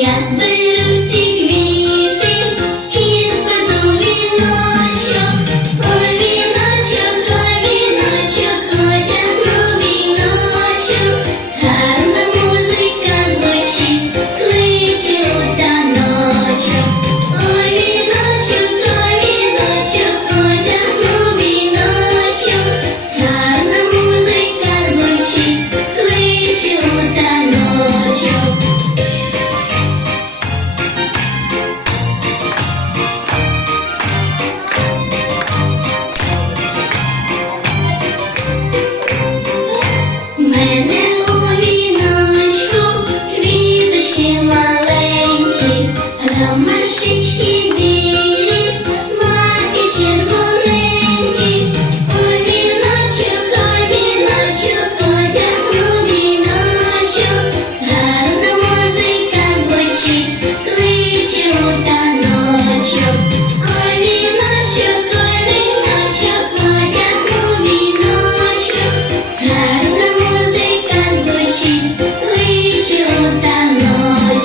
Yes,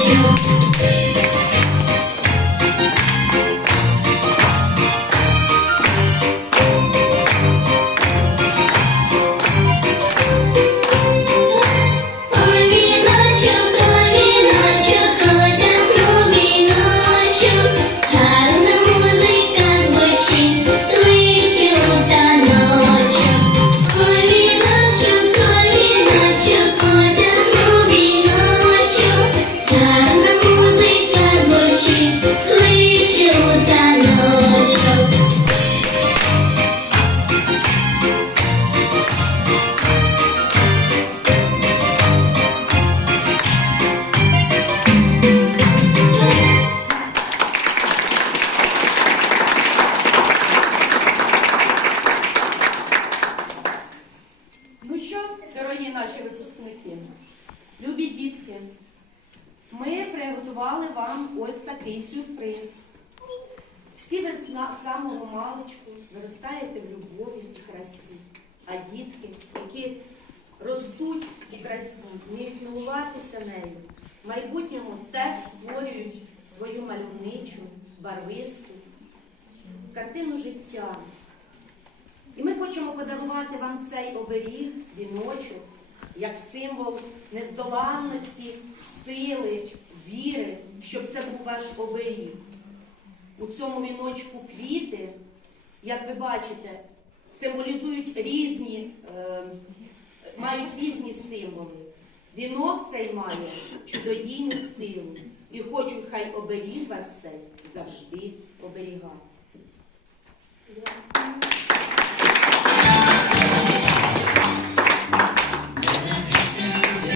you. що, дорогі наші випускники, любі дітки, ми приготували вам ось такий сюрприз. Всі ви з самого маличку виростаєте в любові і красі, а дітки, які ростуть і красі, вміють милуватися нею, в майбутньому теж створюють свою мальовничу, барвисту, картину життя. І ми хочемо подарувати вам цей оберіг, віночок, як символ нездоланності, сили, віри, щоб це був ваш оберіг. У цьому віночку квіти, як ви бачите, символізують різні, е, мають різні символи. Вінок цей має чудодійну силу. І хочу, хай оберіг вас цей завжди оберігає. Дякую.